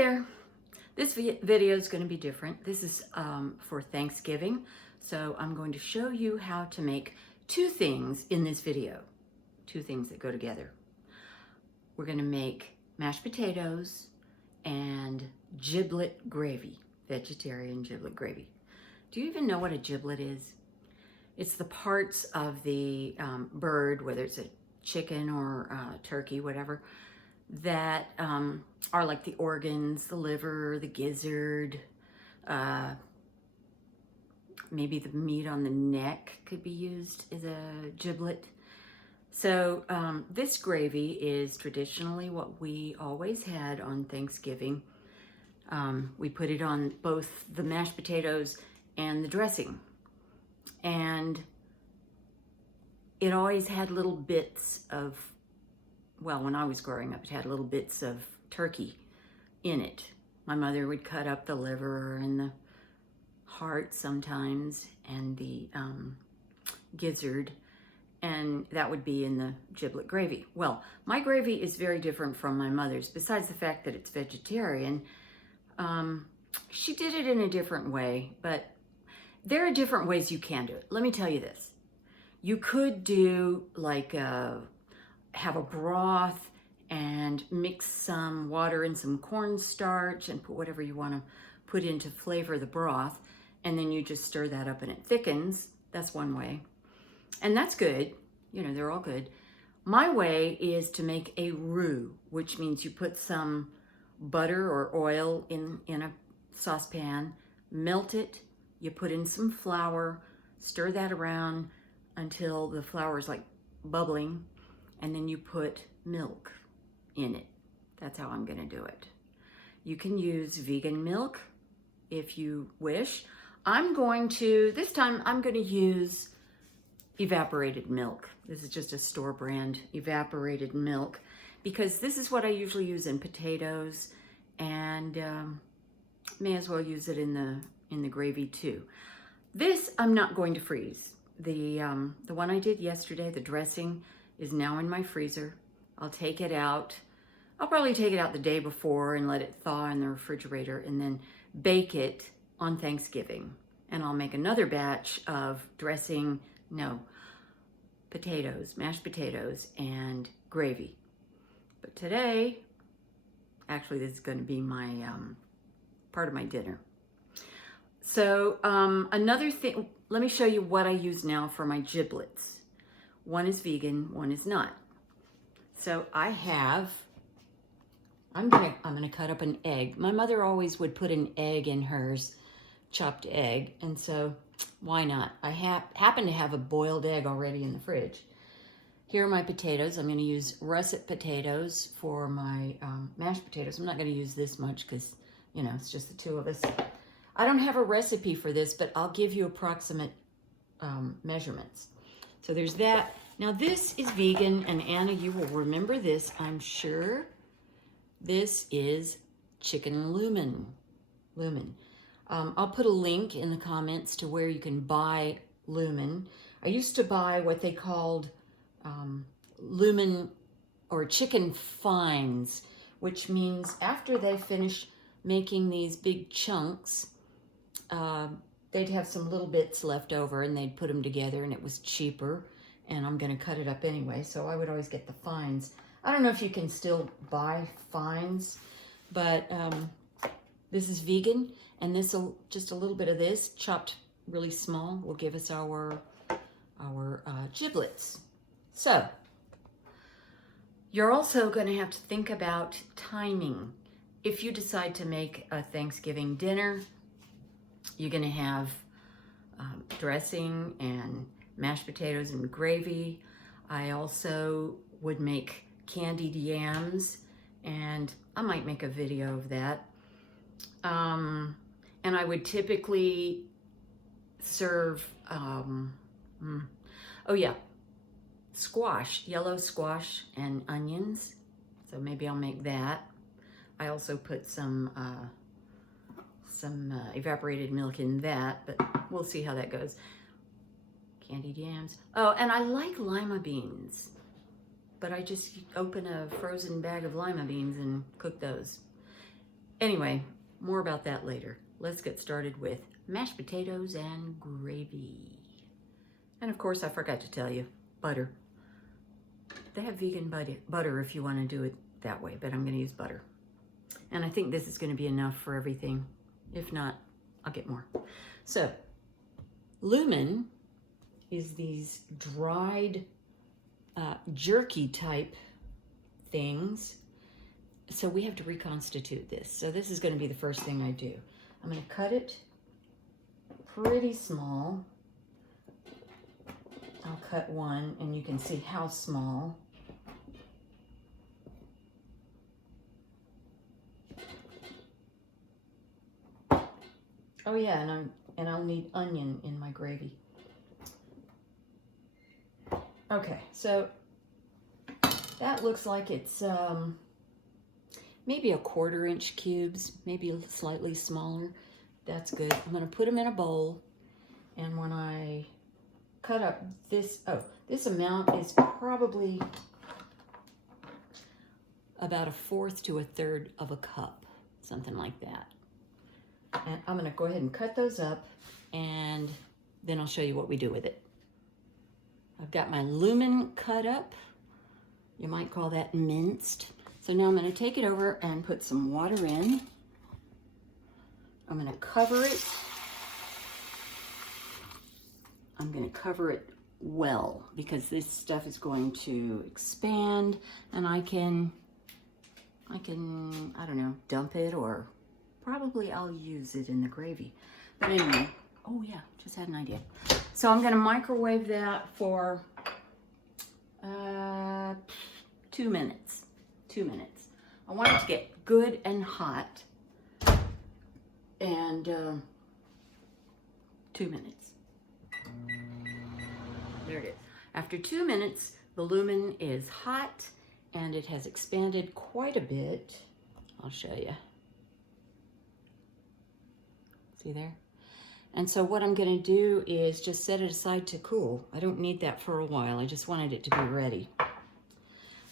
there. This video is going to be different. This is for Thanksgiving. So I'm going to show you how to make two things in this video. Two things that go together. We're going to make mashed potatoes and giblet gravy, vegetarian giblet gravy. Do you even know what a giblet is? It's the parts of the bird, whether it's a chicken or turkey, whatever, that are like the organs, the liver, the gizzard, maybe the meat on the neck could be used as a giblet. So this gravy is traditionally what we always had on Thanksgiving. We put it on both the mashed potatoes and the dressing. And it always had little bits of, well, when I was growing up, it had little bits of turkey in it. My mother would cut up the liver and the heart sometimes and the gizzard, and that would be in the giblet gravy. Well, my gravy is very different from my mother's. Besides the fact that it's vegetarian, she did it in a different way, but there are different ways you can do it. Let me tell you this. You could do like have a broth and mix some water and some cornstarch and put whatever you want to put in to flavor the broth, and then you just stir that up and it thickens. That's one way. And that's good. You know, they're all good. My way is to make a roux, which means you put some butter or oil in a saucepan, melt it, you put in some flour, stir that around until the flour is like bubbling, and then you put milk in it. That's how I'm gonna do it. You can use vegan milk if you wish. This time I'm gonna use evaporated milk. This is just a store brand evaporated milk because this is what I usually use in potatoes, and may as well use it in the gravy too. This I'm not going to freeze. The one I did yesterday, the dressing, is now in my freezer. I'll take it out. I'll probably take it out the day before and let it thaw in the refrigerator and then bake it on Thanksgiving. And I'll make another batch of dressing, potatoes, mashed potatoes, and gravy. But today, actually this is going to be my part of my dinner. So another thing, let me show you what I use now for my giblets. One is vegan, one is not. So I'm gonna cut up an egg. My mother always would put an egg in hers, chopped egg, and so why not? I happen to have a boiled egg already in the fridge. Here are my potatoes. I'm gonna use russet potatoes for my mashed potatoes. I'm not gonna use this much because, it's just the two of us. I don't have a recipe for this, but I'll give you approximate measurements. So there's that. Now this is vegan, and Anna, you will remember this, I'm sure. This is chicken lumen. I'll put a link in the comments to where you can buy lumen. I used to buy what they called lumen or chicken fines, which means after they finish making these big chunks, they'd have some little bits left over and they'd put them together, and it was cheaper, and I'm going to cut it up anyway, so I would always get the fines. I don't know if you can still buy fines, but this is vegan, and just a little bit of this chopped really small will give us our giblets. So you're also going to have to think about timing. If you decide to make a Thanksgiving dinner, you're going to have dressing and mashed potatoes and gravy. I also would make candied yams, and I might make a video of that. And I would typically serve, squash, yellow squash and onions. So maybe I'll make that. I also put some evaporated milk in that, but we'll see how that goes. Candied yams. Oh, and I like lima beans, but I just open a frozen bag of lima beans and cook those. Anyway, more about that later. Let's get started with mashed potatoes and gravy. And of course, I forgot to tell you, butter. They have vegan butter if you want to do it that way, but I'm going to use butter. And I think this is going to be enough for everything. If not, I'll get more. So, lumen is these dried jerky type things. So we have to reconstitute this. So this is going to be the first thing I do. I'm going to cut it pretty small. I'll cut one and you can see how small. Oh yeah, and I'll need onion in my gravy. Okay, so that looks like it's maybe a 1/4 inch cubes, maybe slightly smaller. That's good. I'm going to put them in a bowl, and when I cut up this, this amount is probably about 1/4 to 1/3 of a cup, something like that. And I'm going to go ahead and cut those up, and then I'll show you what we do with it. I've got my lumen cut up. You might call that minced. So now I'm going to take it over and put some water in. I'm going to cover it. I'm going to cover it well because this stuff is going to expand, and I can, I don't know, dump it, or probably I'll use it in the gravy. But anyway, oh yeah, just had an idea. So I'm going to microwave that for 2 minutes. 2 minutes. I want it to get good and hot. And 2 minutes. There it is. After 2 minutes, the lumen is hot and it has expanded quite a bit. I'll show you. See there? And so what I'm going to do is just set it aside to cool. I don't need that for a while. I just wanted it to be ready.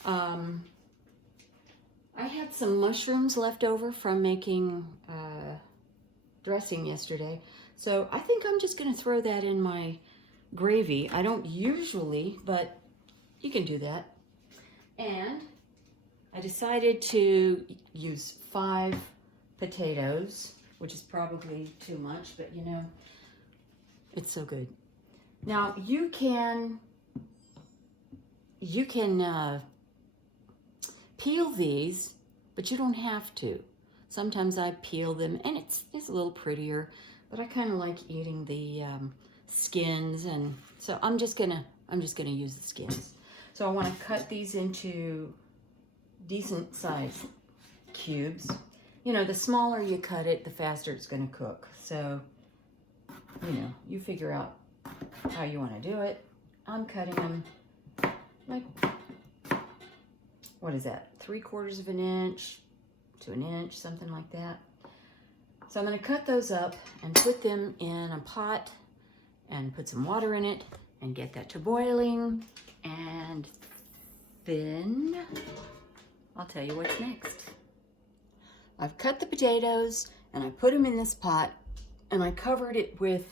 I had some mushrooms left over from making dressing yesterday. So I think I'm just going to throw that in my gravy. I don't usually, but you can do that. And I decided to use 5 potatoes, which is probably too much, but you know, it's so good. Now you can peel these, but you don't have to. Sometimes I peel them, and it's a little prettier, but I kind of like eating the skins, and so I'm just gonna use the skins. So I want to cut these into decent sized cubes. You know, the smaller you cut it, the faster it's going to cook. So, you know, you figure out how you want to do it. I'm cutting them like, what is that? 3/4 of an inch to an inch, something like that. So I'm going to cut those up and put them in a pot and put some water in it and get that to boiling. And then I'll tell you what's next. I've cut the potatoes and I put them in this pot, and I covered it with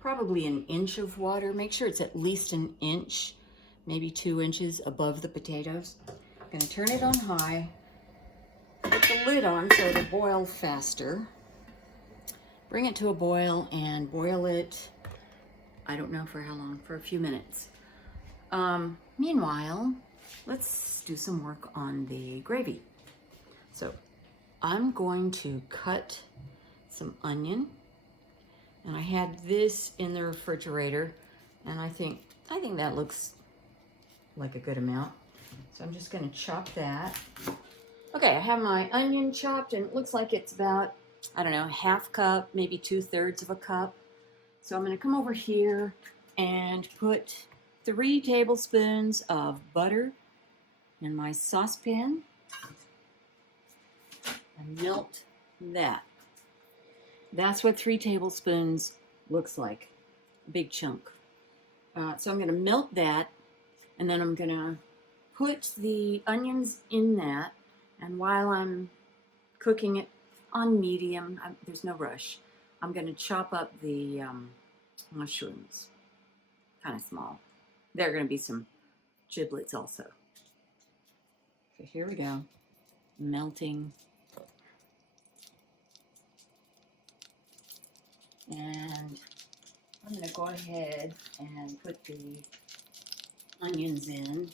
probably 1 inch of water. Make sure it's at least 1 inch, maybe 2 inches above the potatoes. I'm going to turn it on high, put the lid on so it'll boil faster. Bring it to a boil and boil it, I don't know for how long, for a few minutes. Meanwhile, let's do some work on the gravy. So I'm going to cut some onion, and I had this in the refrigerator, and I think that looks like a good amount. So I'm just going to chop that. Okay, I have my onion chopped, and it looks like it's about, I don't know, 1/2 cup, maybe 2/3 of a cup. So I'm going to come over here and put 3 tablespoons of butter in my saucepan and melt that. That's what 3 tablespoons looks like, a big chunk. So I'm going to melt that, and then I'm going to put the onions in that, and while I'm cooking it on medium. There's no rush. I'm going to chop up the mushrooms, kind of small. There are going to be some giblets also. So here we go, melting. And I'm going to go ahead and put the onions in.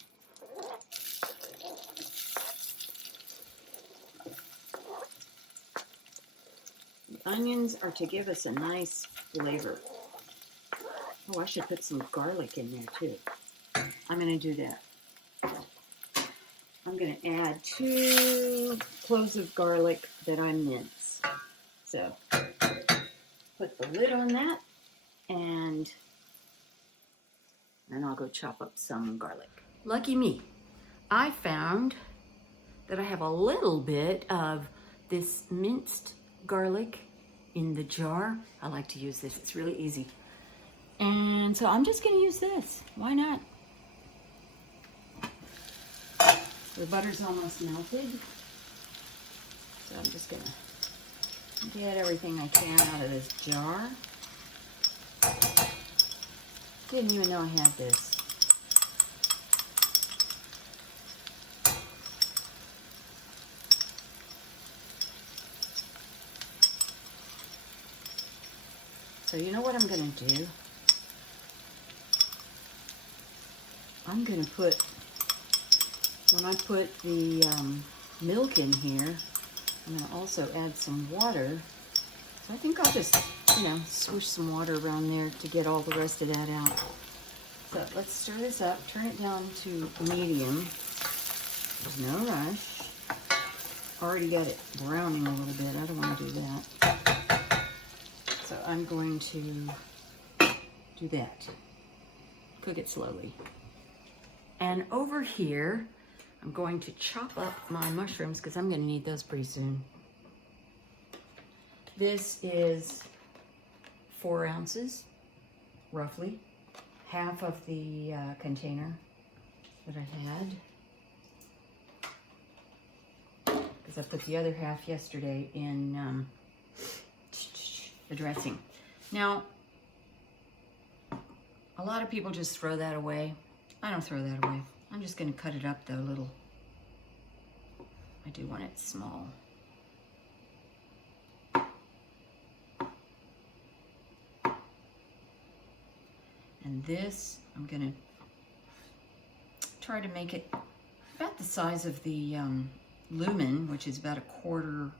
The onions are to give us a nice flavor. Oh, I should put some garlic in there too. I'm going to do that. I'm going to add 2 cloves of garlic that I mince. So, put the lid on that, and then I'll go chop up some garlic. Lucky me, I found that I have a little bit of this minced garlic in the jar. I like to use this, it's really easy. And so I'm just going to use this. Why not? The butter's almost melted. So I'm just going to get everything I can out of this jar. Didn't even know I had this. So you know what I'm going to do? I'm going to put, when I put the milk in here, I'm going to also add some water. So I think I'll just, swish some water around there to get all the rest of that out. So let's stir this up, turn it down to medium. There's no rush. Already got it browning a little bit. I don't want to do that. So I'm going to do that. Cook it slowly. And over here, I'm going to chop up my mushrooms because I'm going to need those pretty soon. This is 4 ounces, roughly. Half of the container that I had. Because I put the other half yesterday in the dressing. Now, a lot of people just throw that away. I don't throw that away. I'm just going to cut it up though a little. I do want it small. And this, I'm going to try to make it about the size of the lumen, which is about 1/4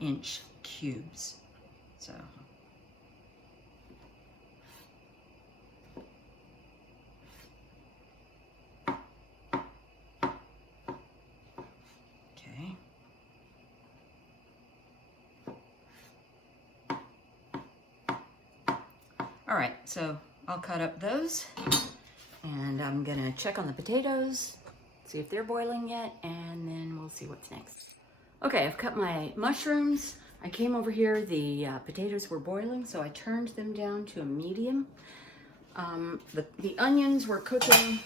inch cubes. So. Okay. All right, so I'll cut up those, and I'm gonna check on the potatoes, see if they're boiling yet, and then we'll see what's next. Okay, I've cut my mushrooms. I came over here, the potatoes were boiling, so I turned them down to a medium. The onions were cooking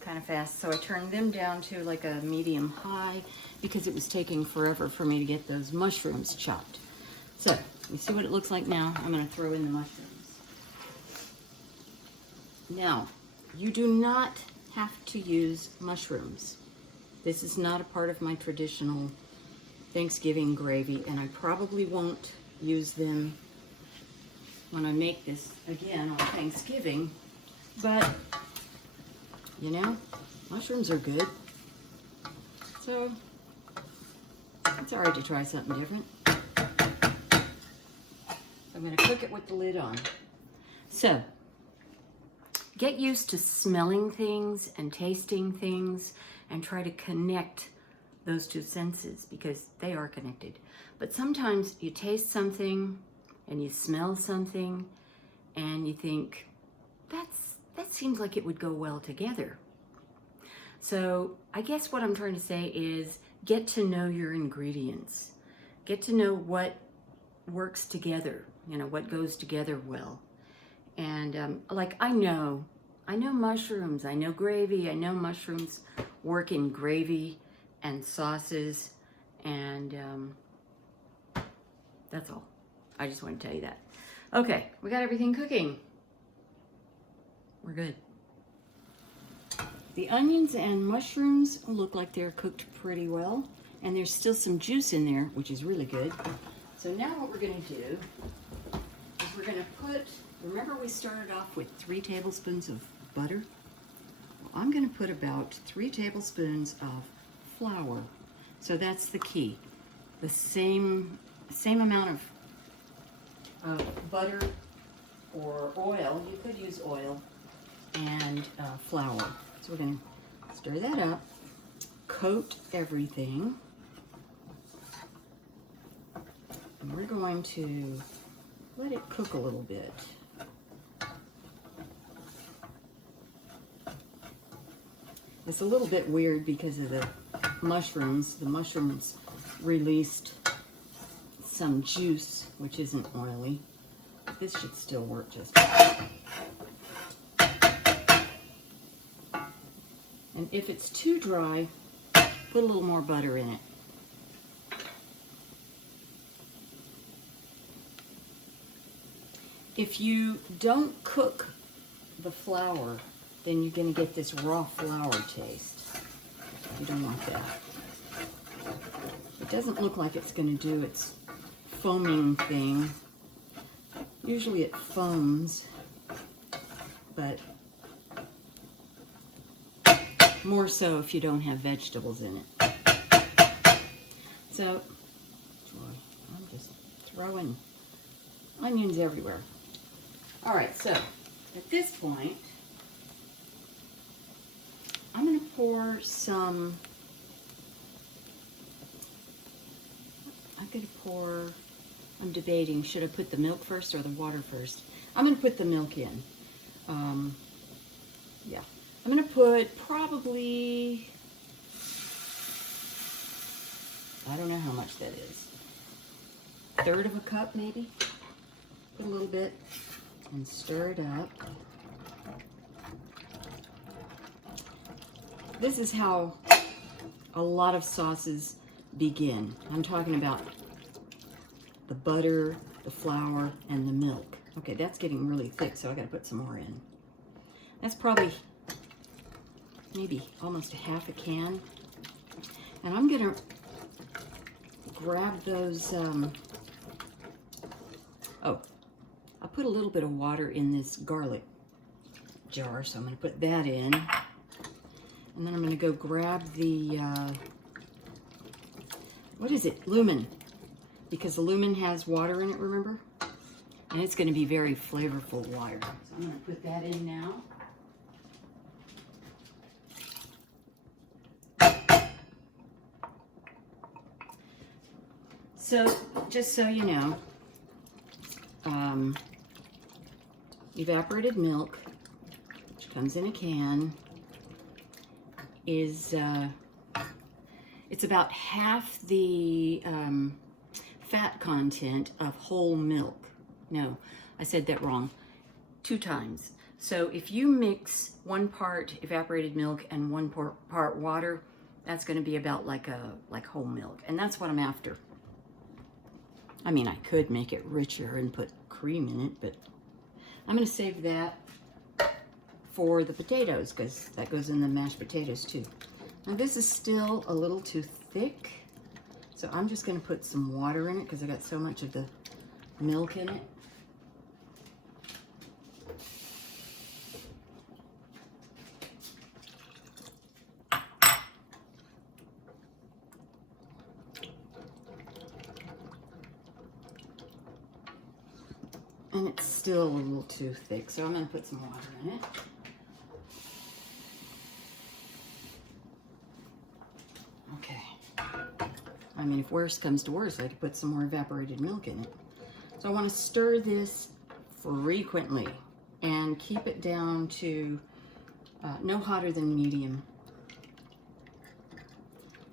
kind of fast, so I turned them down to like a medium high because it was taking forever for me to get those mushrooms chopped. So, you see what it looks like now? I'm gonna throw in the mushrooms. Now, you do not have to use mushrooms. This is not a part of my traditional Thanksgiving gravy, and I probably won't use them when I make this again on Thanksgiving, but mushrooms are good. So, it's all right to try something different. I'm going to cook it with the lid on. So, get used to smelling things and tasting things and try to connect those 2 senses because they are connected. But sometimes you taste something and you smell something and you think, that seems like it would go well together. So I guess what I'm trying to say is get to know your ingredients. Get to know what works together, what goes together well. And like I know mushrooms, I know gravy, I know mushrooms work in gravy and sauces And that's all. I just want to tell you that. Okay, we got everything cooking. We're good. The onions and mushrooms look like they're cooked pretty well, and there's still some juice in there, which is really good. So now what we're going to do is we're going to put, remember we started off with 3 tablespoons of butter? Well, I'm going to put about 3 tablespoons of flour. So that's the key. The same amount of butter or oil, you could use oil, and flour. So we're going to stir that up, coat everything, and we're going to let it cook a little bit. It's a little bit weird because of the mushrooms. The mushrooms released some juice, which isn't oily. This should still work just fine. And if it's too dry, put a little more butter in it. If you don't cook the flour, then you're going to get this raw flour taste. You don't want that. It doesn't look like it's going to do its foaming thing. Usually it foams, but more so if you don't have vegetables in it. So, I'm just throwing onions everywhere. All right, so at this point, I'm going to pour some, I'm debating, should I put the milk first or the water first? I'm going to put the milk in. Yeah. I'm going to put probably, I don't know how much that is. 1/3 of a cup maybe. Put a little bit and stir it up. This is how a lot of sauces begin. I'm talking about the butter, the flour, and the milk. Okay, that's getting really thick, so I got to put some more in. That's probably maybe almost 1/2 can. And I'm going to grab those, I put a little bit of water in this garlic jar, so I'm going to put that in. And then I'm going to go grab the, what is it? Lumen. Because the lumen has water in it, remember? And it's going to be very flavorful water. So I'm going to put that in now. So, just so you know, evaporated milk, which comes in a can, is it's about half the fat content of whole milk. No, I said that wrong 2 times. So if you mix 1 part evaporated milk and 1 part water, that's going to be about like whole milk, and that's what I'm after. I mean, I could make it richer and put cream in it, but I'm going to save that for the potatoes because that goes in the mashed potatoes too. Now this is still a little too thick, so I'm just going to put some water in it because I got so much of the milk in it. And it's still a little too thick, so I'm going to put some water in it. Okay. I mean, if worse comes to worse, I could put some more evaporated milk in it. So I want to stir this frequently and keep it down to no hotter than medium.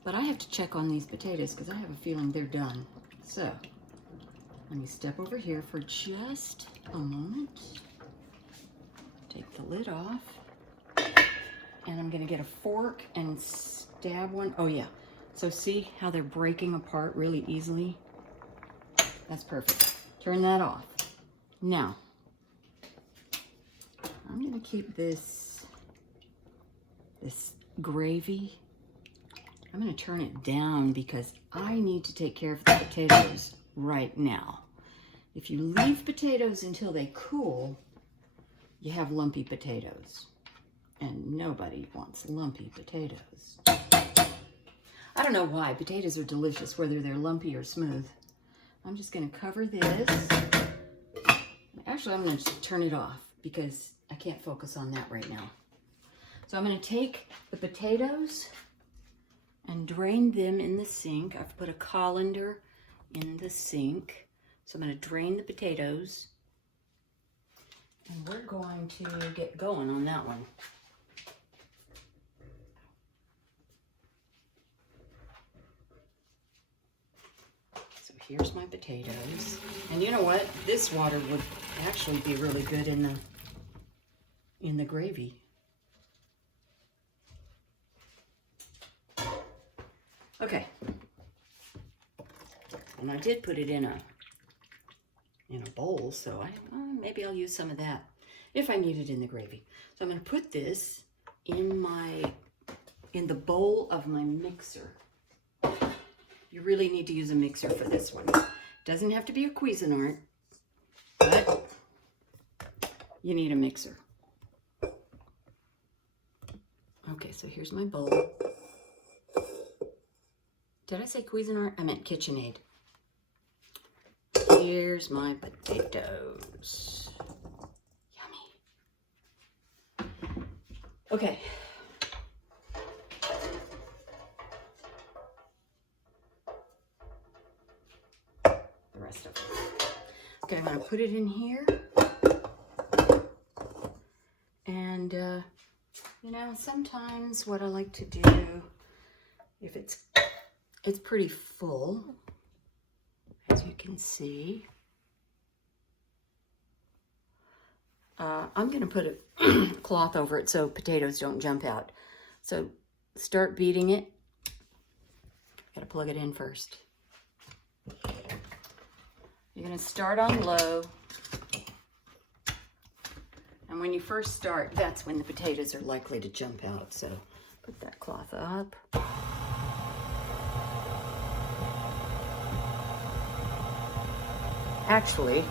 But I have to check on these potatoes because I have a feeling they're done. So let me step over here for just a moment. Take the lid off. And I'm going to get a fork and stab one. Oh yeah, So see how they're breaking apart really easily? That's perfect. Turn that off. Now, I'm gonna keep this gravy. I'm gonna turn it down because I need to take care of the potatoes right now. If you leave potatoes until they cool, you have lumpy potatoes. And nobody wants lumpy potatoes. I don't know why. Potatoes are delicious, whether they're lumpy or smooth. I'm just going to cover this. Actually, I'm going to just turn it off because I can't focus on that right now. So I'm going to take the potatoes and drain them in the sink. I've put a colander in the sink. So I'm going to drain the potatoes. And we're going to get going on that one. Here's my potatoes. And you know what? This water would actually be really good in the gravy. Okay. And I did put it in a bowl, so maybe I'll use some of that if I need it in the gravy. So I'm going to put this in the bowl of my mixer. You really need to use a mixer for this one. Doesn't have to be a Cuisinart, but you need a mixer. Okay, so here's my bowl. Did I say Cuisinart? I meant KitchenAid. Here's my potatoes. Yummy. Okay. Okay, I'm going to put it in here. And, you know, sometimes what I like to do, if it's pretty full, as you can see, I'm going to put a cloth over it so potatoes don't jump out. So start beating it. Got to plug it in first. You're going to start on low, and when you first start, that's when the potatoes are likely to jump out. So put that cloth up. Actually,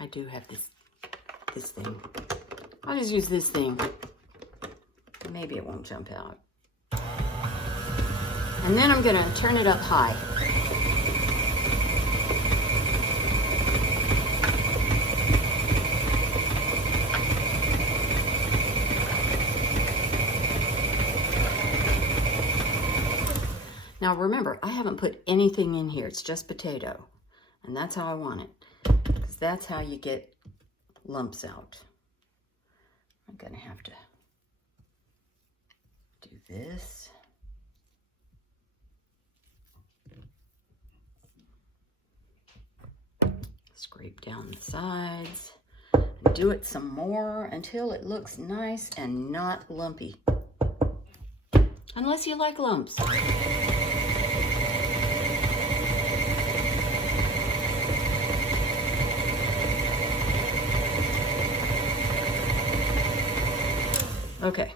I do have this thing. I'll just use this thing. Maybe it won't jump out. And then I'm going to turn it up high. Now remember, I haven't put anything in here. It's just potato. And that's how I want it. Because that's how you get lumps out. I'm going to have to do this. Scrape down the sides. And do it some more until it looks nice and not lumpy. Unless you like lumps. Okay,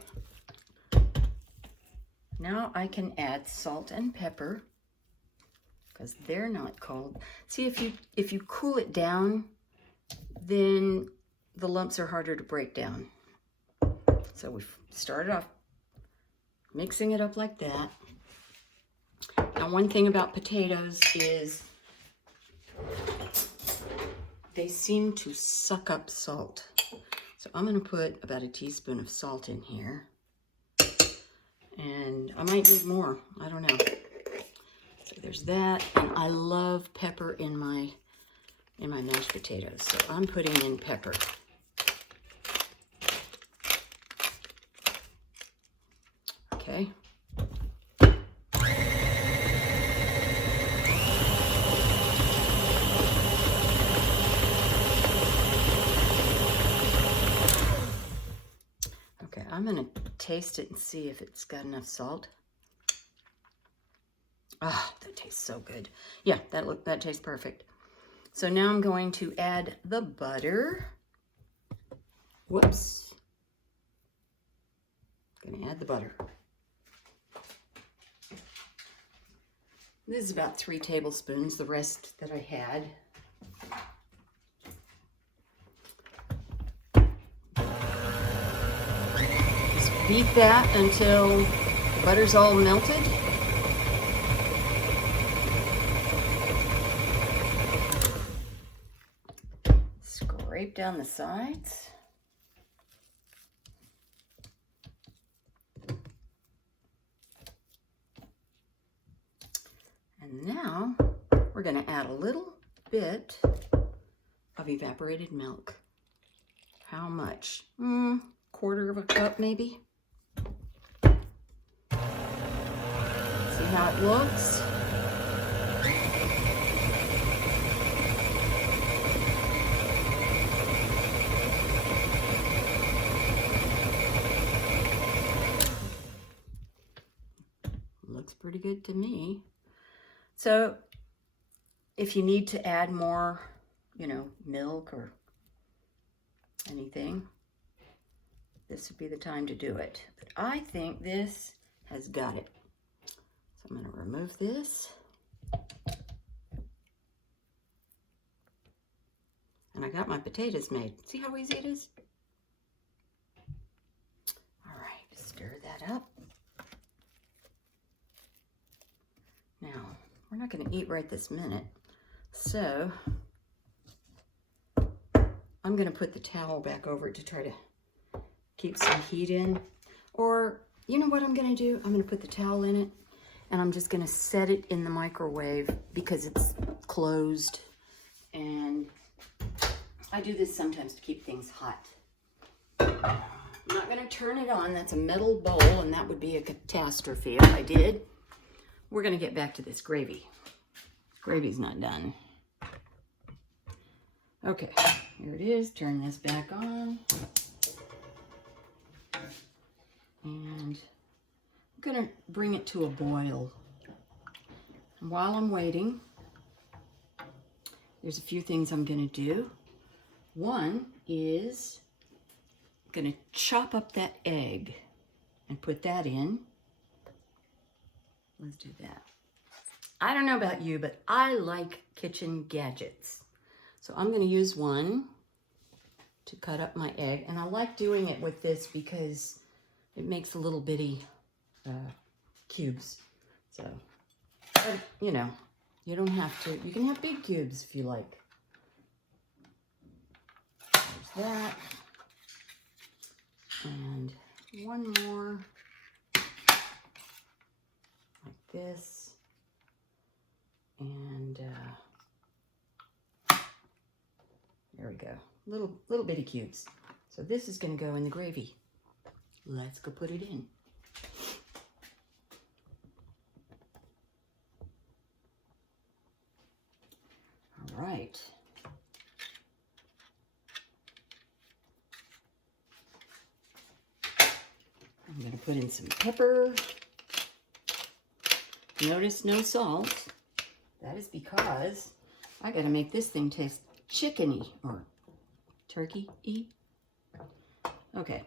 now I can add salt and pepper because they're not cold. See, if you cool it down, then the lumps are harder to break down. So we've started off mixing it up like that. Now, one thing about potatoes is they seem to suck up salt. So I'm going to put about a teaspoon of salt in here. And I might need more. I don't know. So there's that. And I love pepper in my mashed potatoes. So I'm putting in pepper. Okay. I'm going to taste it and see if it's got enough salt. Ah, that tastes so good. Yeah, that tastes perfect. So now I'm going to add the butter. Whoops. Gonna add the butter. This is about 3 tablespoons, the rest that I had. Just beat that until the butter's all melted. Scrape down the sides. And now we're going to add a little bit of evaporated milk. How much? Quarter of a cup maybe. See how it looks? Looks pretty good to me. So if you need to add more, milk or anything, this would be the time to do it. But I think this has got it. So I'm going to remove this. And I got my potatoes made. See how easy it is? All right, stir that up. Now, we're not going to eat right this minute, so I'm going to put the towel back over it to try to keep some heat in. Or, you know what I'm going to do? I'm going to put the towel in it, and I'm just going to set it in the microwave because it's closed. And I do this sometimes to keep things hot. I'm not going to turn it on. That's a metal bowl, and that would be a catastrophe if I did. We're going to get back to this gravy. Gravy's not done. Okay, here it is. Turn this back on. And I'm going to bring it to a boil. And while I'm waiting, there's a few things I'm going to do. One is I'm going to chop up that egg and put that in. Let's do that. I don't know about you, but I like kitchen gadgets. So I'm going to use one to cut up my egg. And I like doing it with this because it makes a little bitty cubes. So, but, you don't have to. You can have big cubes if you like. There's that. And one more. Like this. And there we go. Little bitty cubes. So this is going to go in the gravy. Let's go put it in. All right. I'm going to put in some pepper. Notice no salt. That is because I got to make this thing taste chickeny or turkey-y. Okay.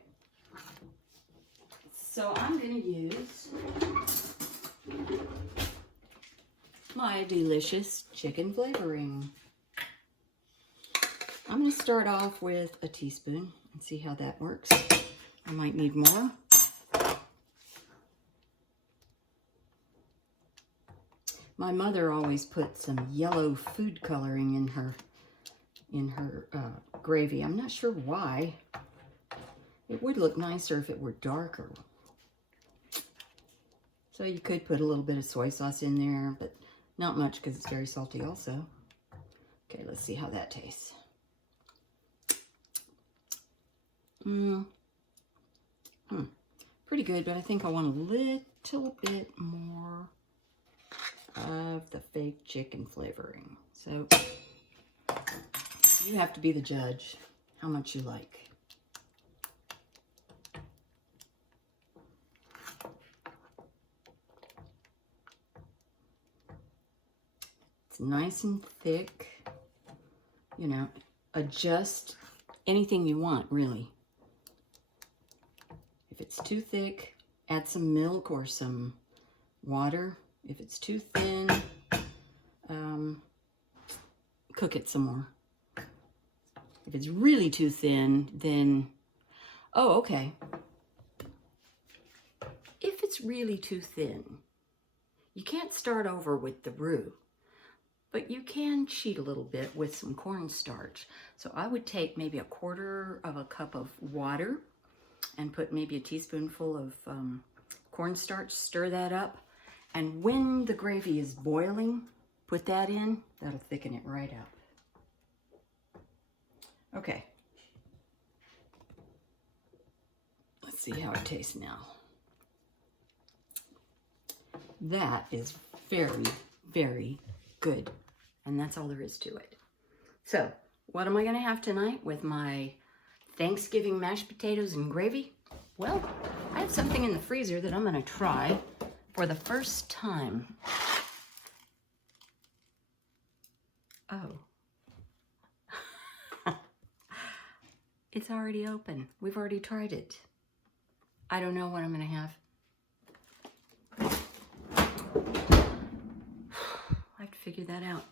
So I'm going to use my delicious chicken flavoring. I'm going to start off with a teaspoon and see how that works. I might need more. My mother always put some yellow food coloring in her gravy. I'm not sure why. It would look nicer if it were darker. So you could put a little bit of soy sauce in there, but not much because it's very salty also. Okay, let's see how that tastes. Pretty good, but I think I want a little bit more of the fake chicken flavoring. So you have to be the judge how much you like. it's nice and thick. You know, adjust anything you want, really. If it's too thick, add some milk or some water. If it's too thin, cook it some more. If it's really too thin, then, oh, okay. If it's really too thin, you can't start over with the roux, but you can cheat a little bit with some cornstarch. So I would take maybe 1/4 of a cup of water and put maybe a teaspoonful of cornstarch, stir that up. And when the gravy is boiling, put that in. That'll thicken it right up. Okay. Let's see how it tastes now. That is very, very good. And that's all there is to it. So, what am I going to have tonight with my Thanksgiving mashed potatoes and gravy? Well, I have something in the freezer that I'm going to try for the first time. Oh. It's already open. We've already tried it. I don't know what I'm going to have. I have to figure that out.